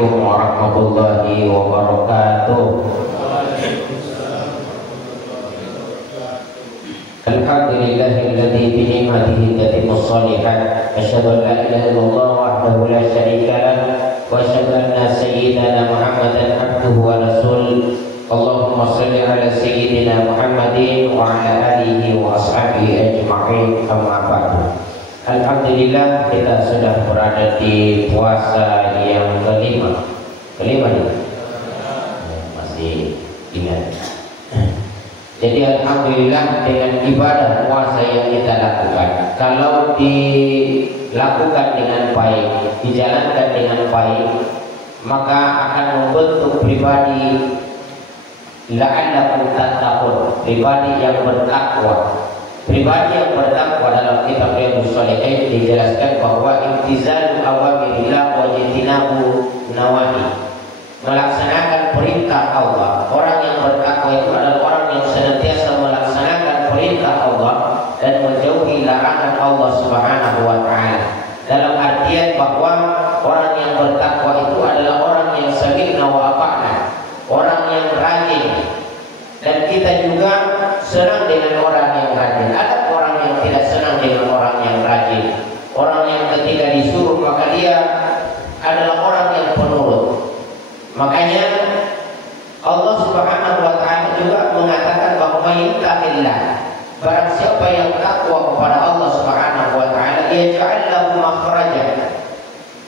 Assalamualaikum warahmatullahi wabarakatuh. Alhamdulillahilladzi bi ni'matihi tatimmus shalihat. Asyhadu an la ilaha illallah wahdahu la syarika lah wa asyhadu anna sayyidana Muhammadan abduhu wa rasuluh. Allahumma shalli ala sayyidina Muhammadin wa ala alihi wa ashabihi ajma'in. Amma ba'du. Alhamdulillah, kita sudah berada di puasa yang kelima nih. Masih ingat. Jadi alhamdulillah dengan ibadah puasa yang kita lakukan, kalau dilakukan dengan baik, dijalankan dengan baik, maka akan membentuk pribadi la'allakum tattaqun, pribadi yang bertakwa. Pribadi yang bertakwa dalam kitab Riyadhus Shalihin dijelaskan bahwa imtizalul awamirillah wa jitinabu nawahi, melaksanakan perintah Allah. Orang yang bertakwa itu adalah orang yang senantiasa melaksanakan perintah Allah dan menjauhi larangan Allah Subhanahu wa taala. Dalam artian bahwa orang yang bertakwa itu adalah orang yang sami'na wa ata'na, orang yang rajin. Dan kita juga senang dengan orang yang rajin. Ada orang yang tidak senang dengan orang yang rajin. Orang yang ketika disuruh maka dia adalah orang yang penurut. Makanya Allah Subhanahu wa taala juga mengatakan bahwa mayyitaqillah, barang siapa yang takwa kepada Allah Subhanahu wa taala, yaj'al lahu makhraja,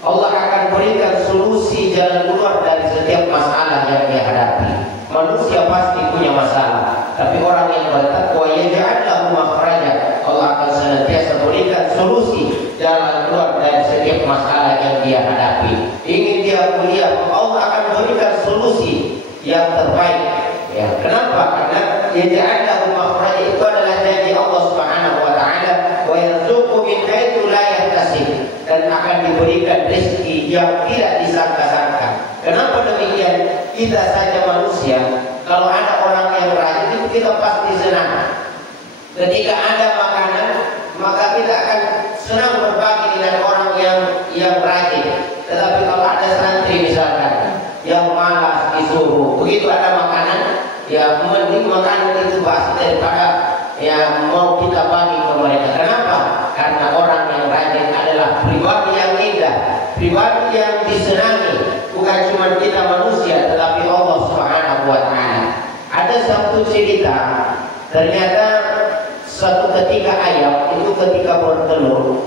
Allah akan berikan solusi jalan keluar dari setiap masalah yang dia hadapi. Manusia pasti punya masalah, tapi orang yang bertakwa yaj'al lahu makhraja, Allah akan senantiasa berikan solusi jalan keluar dari setiap masalah yang dia hadapi. Ingin dia kuliah, Allah akan berikan solusi yang terbaik. Ya, kenapa? Karena yaj'al lahu makhraja itu adalah janji Allah Subhanahu wa taala, wa yarzuqhu min haitsu la yahtasib, dan akan diberikan rezeki yang tidak disangka-sangka. Kenapa demikian? Kita saja manusia, kalau ada orang yang rajin itu kita pasti senang. Ketika ada makanan, maka kita akan senang berbagi dengan orang yang rajin. Tetapi kalau ada santri misalkan yang malas disuruh, begitu ada makanan, ya mending makanan itu basi daripada yang mau kita bagi ke mereka. Kenapa? Karena orang yang rajin adalah pribadi yang indah, pribadi yang disenangi. Bukan cuma kita manusia, tetapi Allah Subhanahu wa taala. Ada satu cerita, ternyata suatu ketika ayam itu ketika bertelur,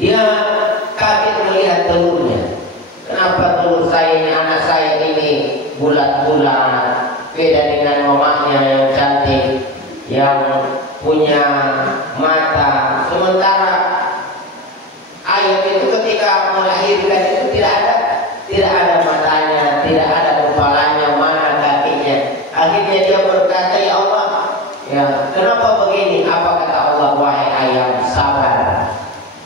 dia kaget melihat telurnya. Kenapa telur saya ini, anak saya ini bulat-bulat, beda dengan mamanya yang cantik, yang punya mata. Sementara ayam itu ketika melahirkan itu tidak ada matanya, tidak ada kepalanya, mana kakinya. Akhirnya dia berkata, ya Allah, ya kenapa begini? Apa kata Allah? Wahai ayam, sabar.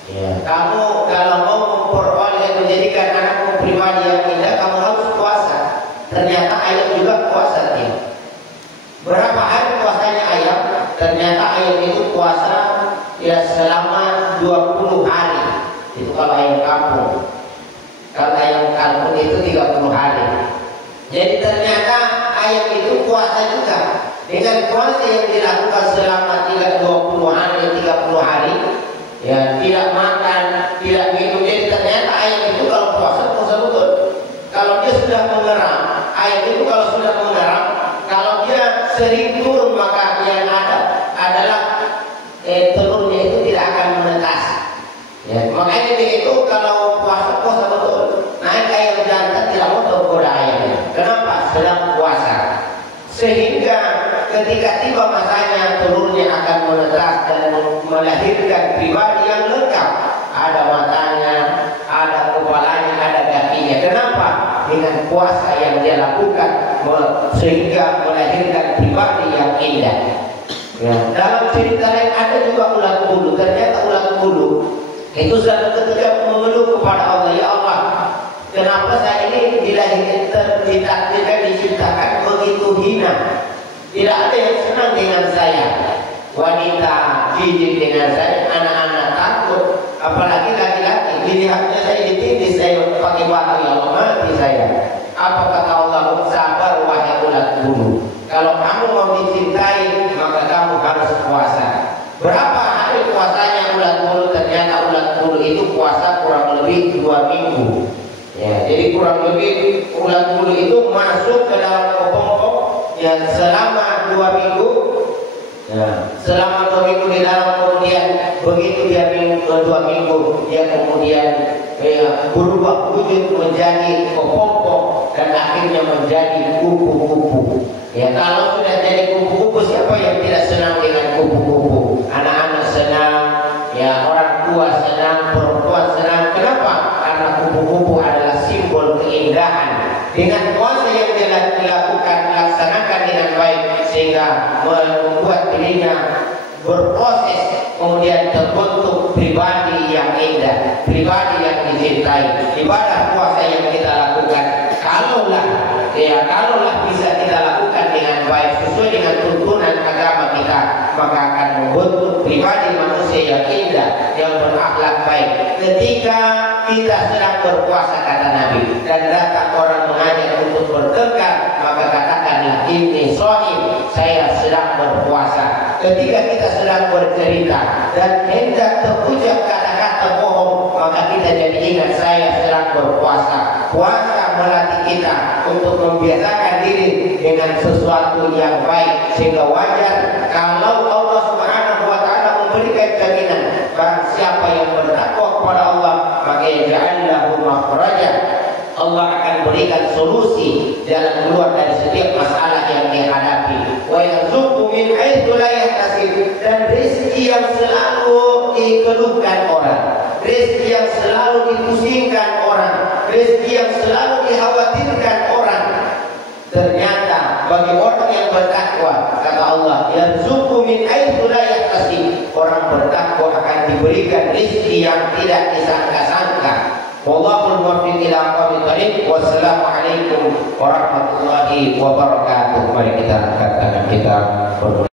Ya, kamu kalau mau memperoleh menjadikan anakmu pribadi yang indah, kamu harus puasa. Ternyata ayam juga puasa dia. Berapa hari puasanya ayam? Ternyata ayam itu puasa ya selama 20 hari. Itu kalau ayam kampung. Kalau ayam kampung itu 30 hari. Jadi ternyata ayam itu puasa juga. Dengan puasa yang dilakukan selama 20 hari, 30 hari, ya tidak makan, tidak minum. Jadi ternyata ayam itu kalau puasa betul. Kalau dia sudah mengeram, ayam itu kalau sudah mengeram, kalau dia sering turun, maka yang ada adalah telurnya itu tidak akan menetas. Ya, makanya itu kalau puasa betul. Naik ayam jantan tidak mau tergoda ayamnya. Kenapa? Sedang puasa. Sehingga ketika tiba masanya telurnya akan menetas dan melahirkan pribadi yang lengkap. Ada matanya, ada kepalanya, ada kakinya. Kenapa? Dengan puasa yang dia lakukan sehingga melahirkan pribadi yang indah. Ya, dalam cerita lain ada juga ulat bulu. Ternyata ulat bulu itu suatu ketika mengeluh kepada Allah, ya Allah, kenapa saya ini ditakdirkan diciptakan begitu hina? Tidak ada yang senang dengan saya. Wanita jijik dengan saya, anak-anak takut, apalagi laki-laki. Dilihatnya saya ditindih, saya pakai sesuatu yang mati saya. Apa kata Allah? Sabar wahai ulat bulu. Kalau kamu mau dicintai maka kamu harus puasa. Berapa hari puasanya ulat bulu? Ternyata ulat bulu itu puasa kurang lebih 2 minggu. Ya, jadi kurang lebih ulat bulu itu masuk ke dalam kepompong yang selama 2 minggu. Ya, selama 2 minggu di dalam, kemudian begitu dia 2 minggu dia kemudian berubah wujud menjadi kepompong dan akhirnya menjadi kupu-kupu. Ya, kalau sudah jadi kupu-kupu, siapa yang tidak senang dengan kupu-kupu? Anak-anak senang, ya orang tua senang, perempuan senang. Kenapa? Karena kupu-kupu adalah simbol keindahan. Dengan puasa yang dia dilakukan, laksanakan dengan baik sehingga membuat dirinya berproses, kemudian terbentuk pribadi yang indah, pribadi yang dicintai. Ibadah puasa yang kita lakukan, kalaulah bisa kita lakukan dengan baik sesuai dengan tuntunan agama kita, maka akan membentuk pribadi manusia yang indah, yang berakhlak baik. Ketika kita sedang berpuasa, kata Nabi, dan datang orang mengajak untuk bertengkar, maka katakanlah inni shaim, saya sedang berpuasa. Ketika kita sedang bercerita dan hendak terucap kata-kata bohong, maka kita jadi ingat saya sedang berpuasa. Puasa melatih kita untuk membiasakan diri dengan sesuatu yang baik, sehingga wajar kalau Allah Subhanahu wa taala memberikan jaminan barang siapa yang bertakwa kepada Allah, maka yaj'allahu makhraja. Allah akan berikan solusi jalan keluar dari setiap masalah yang dihadapi. Wa yarzuqhu min haitsu la yahtasib, dan rezeki yang selalu dikeluhkan orang, rezeki yang selalu dipusingkan orang, rezeki yang selalu dikhawatirkan orang, ternyata bagi orang yang bertakwa, kata Allah, yarzuqhu min haitsu la yahtasib, orang bertakwa akan diberikan rezeki yang tidak disangka-sangka. Wallahul muwaffiq ila aqwamit thariq. Wassalamualaikum warahmatullahi wabarakatuh. Mari kita angkat tangan kita.